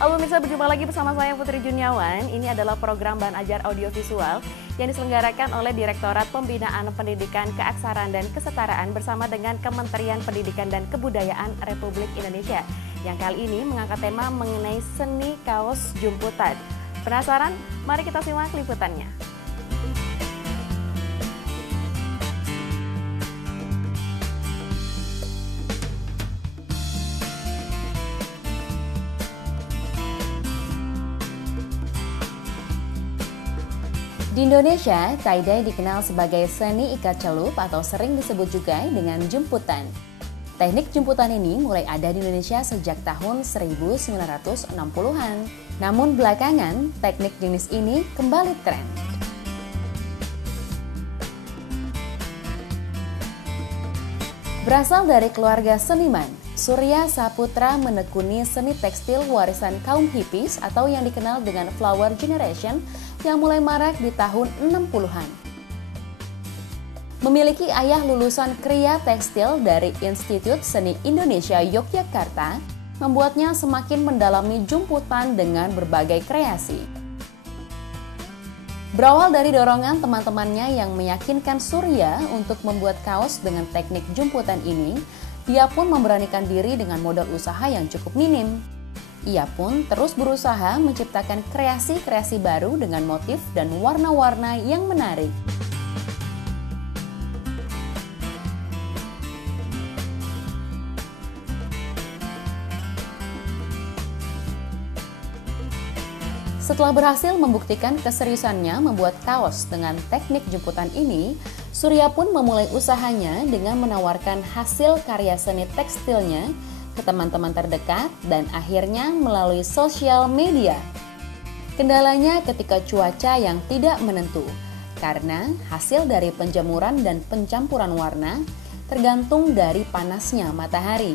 Halo pemirsa, berjumpa lagi bersama saya Putri Juniawan. Ini adalah program Bahan Ajar Audiovisual yang diselenggarakan oleh Direktorat Pembinaan Pendidikan Keaksaraan dan Kesetaraan bersama dengan Kementerian Pendidikan dan Kebudayaan Republik Indonesia. Yang kali ini mengangkat tema mengenai seni kaos jumputan. Penasaran? Mari kita simak liputannya. Di Indonesia, tie-dye dikenal sebagai seni ikat celup atau sering disebut juga dengan jumputan. Teknik jumputan ini mulai ada di Indonesia sejak tahun 1960-an. Namun belakangan, teknik jenis ini kembali tren. Berasal dari keluarga seniman, Surya Saputra menekuni seni tekstil warisan kaum hippies atau yang dikenal dengan Flower Generation yang mulai marak di tahun 60-an. Memiliki ayah lulusan Kria Tekstil dari Institut Seni Indonesia Yogyakarta, membuatnya semakin mendalami jumputan dengan berbagai kreasi. Berawal dari dorongan teman-temannya yang meyakinkan Surya untuk membuat kaos dengan teknik jumputan ini, dia pun memberanikan diri dengan modal usaha yang cukup minim. Ia pun terus berusaha menciptakan kreasi-kreasi baru dengan motif dan warna-warna yang menarik. Setelah berhasil membuktikan keseriusannya membuat kaos dengan teknik jumputan ini, Surya pun memulai usahanya dengan menawarkan hasil karya seni tekstilnya ke teman-teman terdekat dan akhirnya melalui sosial media. Kendalanya ketika cuaca yang tidak menentu, karena hasil dari penjemuran dan pencampuran warna tergantung dari panasnya matahari.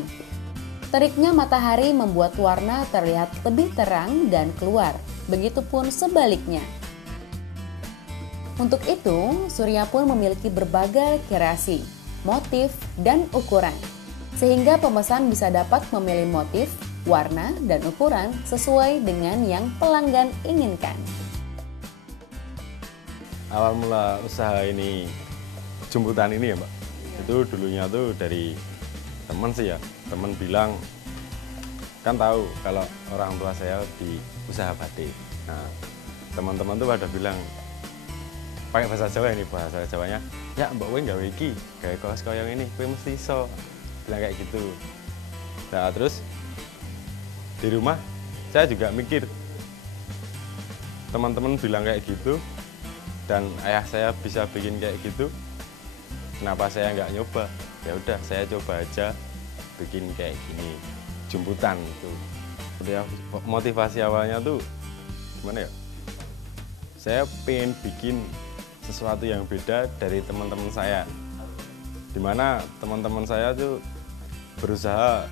Teriknya matahari membuat warna terlihat lebih terang dan keluar, begitupun sebaliknya. Untuk itu, Surya pun memiliki berbagai kreasi, motif, dan ukuran, sehingga pemesan bisa dapat memilih motif, warna, dan ukuran sesuai dengan yang pelanggan inginkan. Awal mula usaha ini, jumputan ini ya Mbak, itu dulunya tuh dari teman sih ya, teman bilang, kan tahu kalau orang tua saya di usaha batik. Nah, teman-teman tuh pada bilang, pakai bahasa Jawa ini, bahasa Jawanya, ya Mbak Weng gawe iki, gawe kaos koyong ini, kowe mesti iso. Bilang kayak gitu. Nah terus di rumah saya juga mikir, teman-teman bilang kayak gitu dan ayah saya bisa bikin kayak gitu, kenapa saya nggak nyoba? Ya udah saya coba aja bikin kayak gini, jumputan itu. Udah motivasi awalnya tuh gimana ya? Saya pengen bikin sesuatu yang beda dari teman-teman saya, dimana teman-teman saya tuh berusaha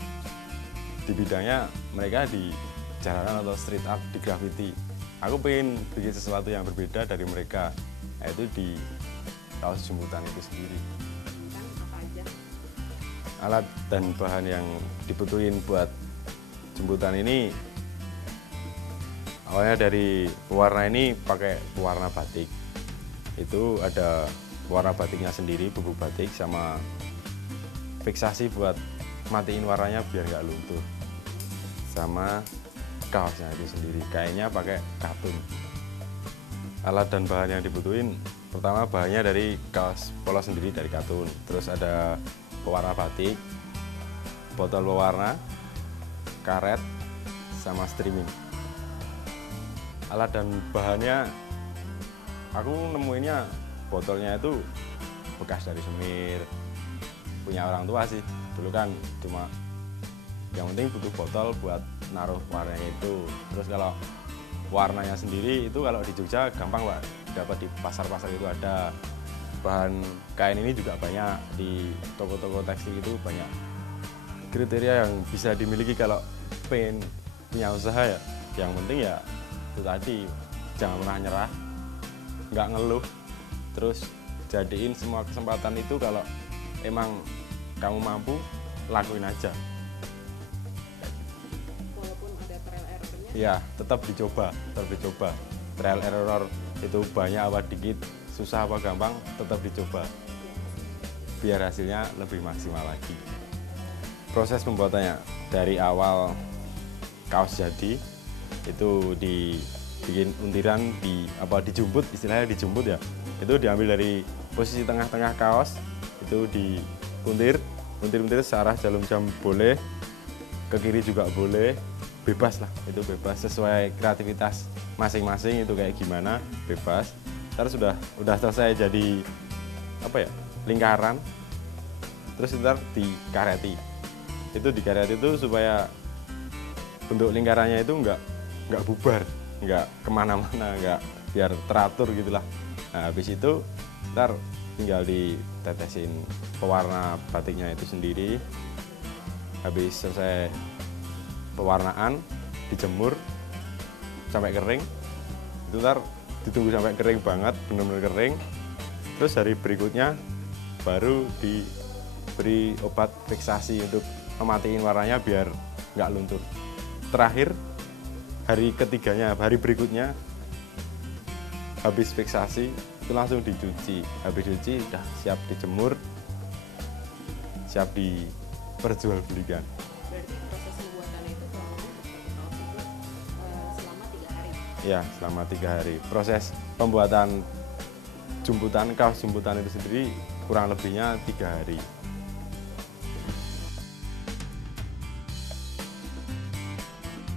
di bidangnya mereka di jalanan atau street art, di graffiti. Aku pengen bikin sesuatu yang berbeda dari mereka, yaitu di kaos jumputan itu sendiri. Apa aja? Alat dan bahan yang dibutuhin buat jumputan ini, awalnya dari pewarna ini pakai pewarna batik. Itu ada pewarna batiknya sendiri, bubuk batik, sama fiksasi buat matiin warnanya biar nggak luntur, sama kaosnya itu sendiri, kainnya pakai katun. Alat dan bahan yang dibutuhin, pertama bahannya dari kaos polos sendiri dari katun, terus ada pewarna batik, botol pewarna, karet, sama streaming. Alat dan bahannya, aku nemuinnya botolnya itu bekas dari semir, punya orang tua sih. Dulu kan cuma yang penting butuh botol buat naruh warnanya itu. Terus kalau warnanya sendiri itu kalau di Jogja gampang Pak, dapat di pasar-pasar itu ada. Bahan kain ini juga banyak di toko-toko tekstil, itu banyak kriteria yang bisa dimiliki kalau pengen punya usaha ya. Yang penting ya itu tadi, jangan pernah nyerah, nggak ngeluh, terus jadiin semua kesempatan itu, kalau emang kamu mampu, lakuin aja. Walaupun ada trial error-nya, Ya, tetap dicoba. Trial error itu banyak apa dikit, susah apa gampang, tetap dicoba. Biar hasilnya lebih maksimal lagi. Proses pembuatannya dari awal kaos jadi itu dibikin untiran, dijemput, istilahnya dijemput ya. Itu diambil dari posisi tengah-tengah kaos, itu dipuntir searah jarum jam boleh, ke kiri juga boleh, bebas lah, itu bebas sesuai kreativitas masing-masing, itu kayak gimana bebas. Terus udah selesai jadi lingkaran, terus ntar dikareti. Itu dikareti itu supaya bentuk lingkarannya itu nggak bubar, nggak kemana-mana, nggak, biar teratur gitulah. Nah, habis itu ntar tinggal ditetesin pewarna batiknya itu sendiri. Habis selesai pewarnaan, dijemur sampai kering. Itu ntar ditunggu sampai kering banget, benar-benar kering. Terus hari berikutnya baru diberi obat fiksasi untuk mematiin warnanya biar nggak luntur. Terakhir hari ketiganya, hari berikutnya habis fiksasi itu langsung dicuci. Habis cuci udah siap dijemur, siap diperjualbelikan. Berarti proses pembuatannya itu kurang lebih selama 3 hari? Ya, selama 3 hari. Proses pembuatan kaos jemputan itu sendiri kurang lebihnya 3 hari.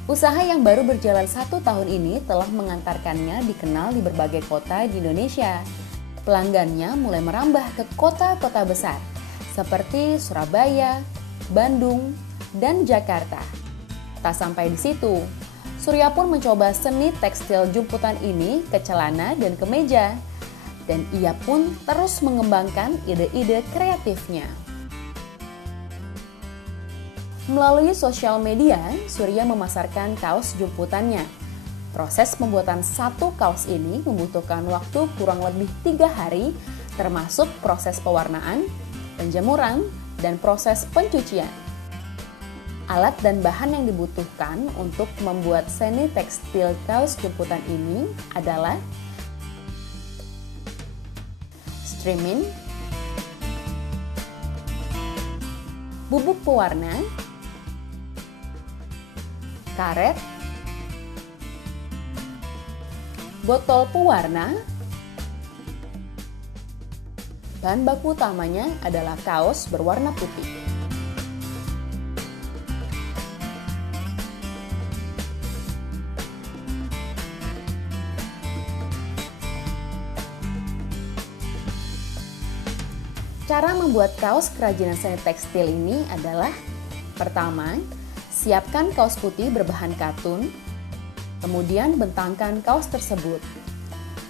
Usaha yang baru berjalan 1 tahun ini telah mengantarkannya dikenal di berbagai kota di Indonesia. Pelanggannya mulai merambah ke kota-kota besar seperti Surabaya, Bandung, dan Jakarta. Tak sampai di situ, Surya pun mencoba seni tekstil jemputan ini ke celana dan kemeja. Dan ia pun terus mengembangkan ide-ide kreatifnya. Melalui sosial media, Surya memasarkan kaos jemputannya. Proses pembuatan satu kaos ini membutuhkan waktu kurang lebih 3 hari, termasuk proses pewarnaan, penjemuran, dan proses pencucian. Alat dan bahan yang dibutuhkan untuk membuat seni tekstil kaos jemputan ini adalah streaming, bubuk pewarna, karet, botol pewarna. Bahan baku utamanya adalah kaos berwarna putih. Cara membuat kaos kerajinan seni tekstil ini adalah: pertama, siapkan kaos putih berbahan katun, kemudian bentangkan kaos tersebut.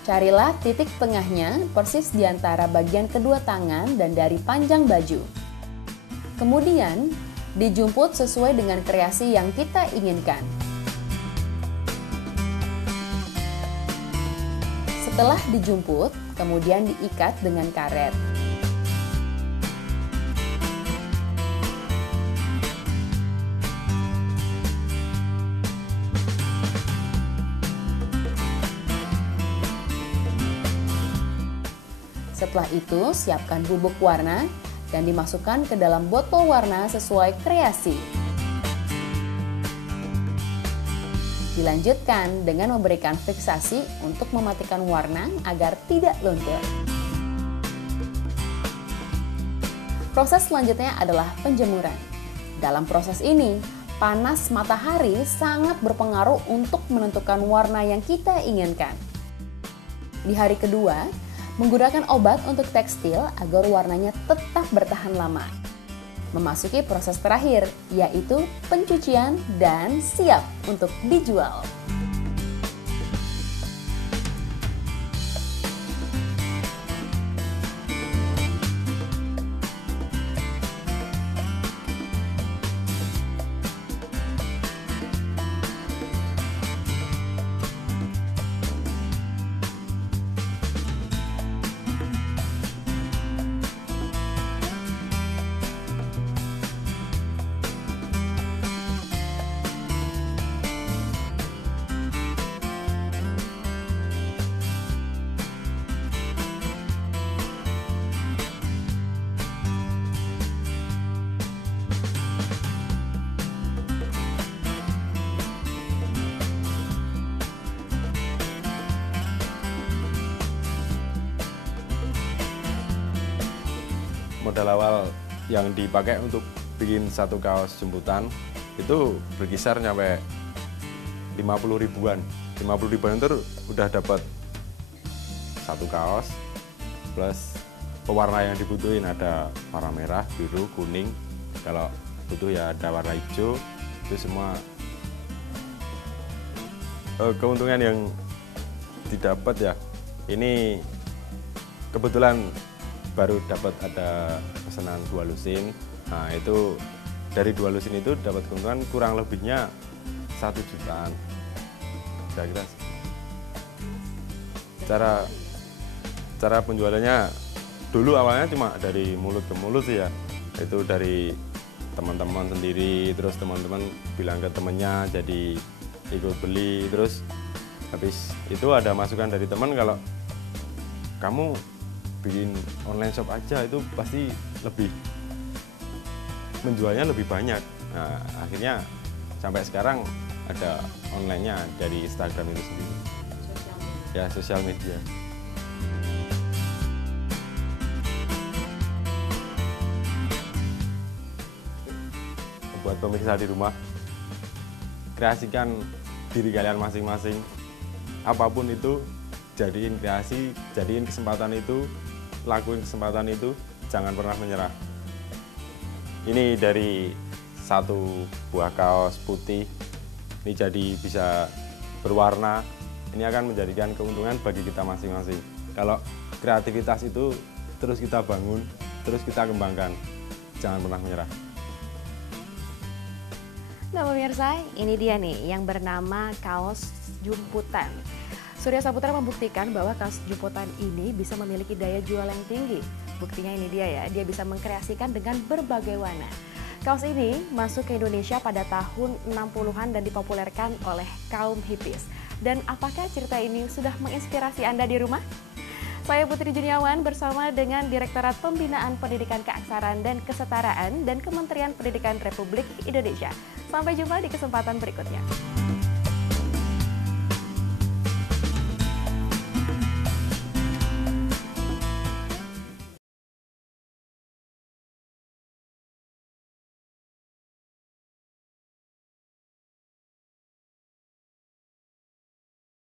Carilah titik tengahnya persis di antara bagian kedua tangan dan dari panjang baju. Kemudian, dijumput sesuai dengan kreasi yang kita inginkan. Setelah dijumput, kemudian diikat dengan karet. Setelah itu, siapkan bubuk warna dan dimasukkan ke dalam botol warna sesuai kreasi. Dilanjutkan dengan memberikan fiksasi untuk mematikan warna agar tidak luntur. Proses selanjutnya adalah penjemuran. Dalam proses ini, panas matahari sangat berpengaruh untuk menentukan warna yang kita inginkan. Di hari kedua, menggunakan obat untuk tekstil agar warnanya tetap bertahan lama. Memasuki proses terakhir, yaitu pencucian dan siap untuk dijual. modal awal yang dipakai untuk bikin satu kaos jemputan itu berkisar sampai 50 ribuan. 50 ribuan itu udah dapat satu kaos plus pewarna yang dibutuhin, ada warna merah, biru, kuning. Kalau butuh ya ada warna hijau. Itu semua keuntungan yang didapat ya. Ini kebetulan baru dapat ada pesanan 2 lusin. Nah itu dari 2 lusin itu dapat keuntungan kurang lebihnya 1 jutaan. Kira-kira cara penjualannya dulu awalnya cuma dari mulut ke mulut sih ya. Itu dari teman-teman sendiri, terus teman-teman bilang ke temennya, jadi ikut beli. Terus habis itu ada masukan dari teman kalau kamu bikin online shop aja itu pasti lebih menjualnya lebih banyak. Nah akhirnya sampai sekarang ada online-nya dari Instagram itu sendiri. Ya, sosial media. Buat pemirsa di rumah, kreasikan diri kalian masing-masing. Apapun itu, jadiin kreasi, jadiin kesempatan itu, lakuin kesempatan itu, jangan pernah menyerah. Ini dari satu buah kaos putih, ini jadi bisa berwarna. Ini akan menjadikan keuntungan bagi kita masing-masing. Kalau kreativitas itu terus kita bangun, terus kita kembangkan, jangan pernah menyerah. Nah pemirsa, ini dia nih yang bernama kaos jumputan. Surya Saputra membuktikan bahwa kaos jumputan ini bisa memiliki daya jual yang tinggi. Buktinya ini dia ya, dia bisa mengkreasikan dengan berbagai warna. Kaos ini masuk ke Indonesia pada tahun 60-an dan dipopulerkan oleh kaum hippies. Dan apakah cerita ini sudah menginspirasi Anda di rumah? Saya Putri Juniawan bersama dengan Direktorat Pembinaan Pendidikan Keaksaraan dan Kesetaraan dan Kementerian Pendidikan Republik Indonesia. Sampai jumpa di kesempatan berikutnya.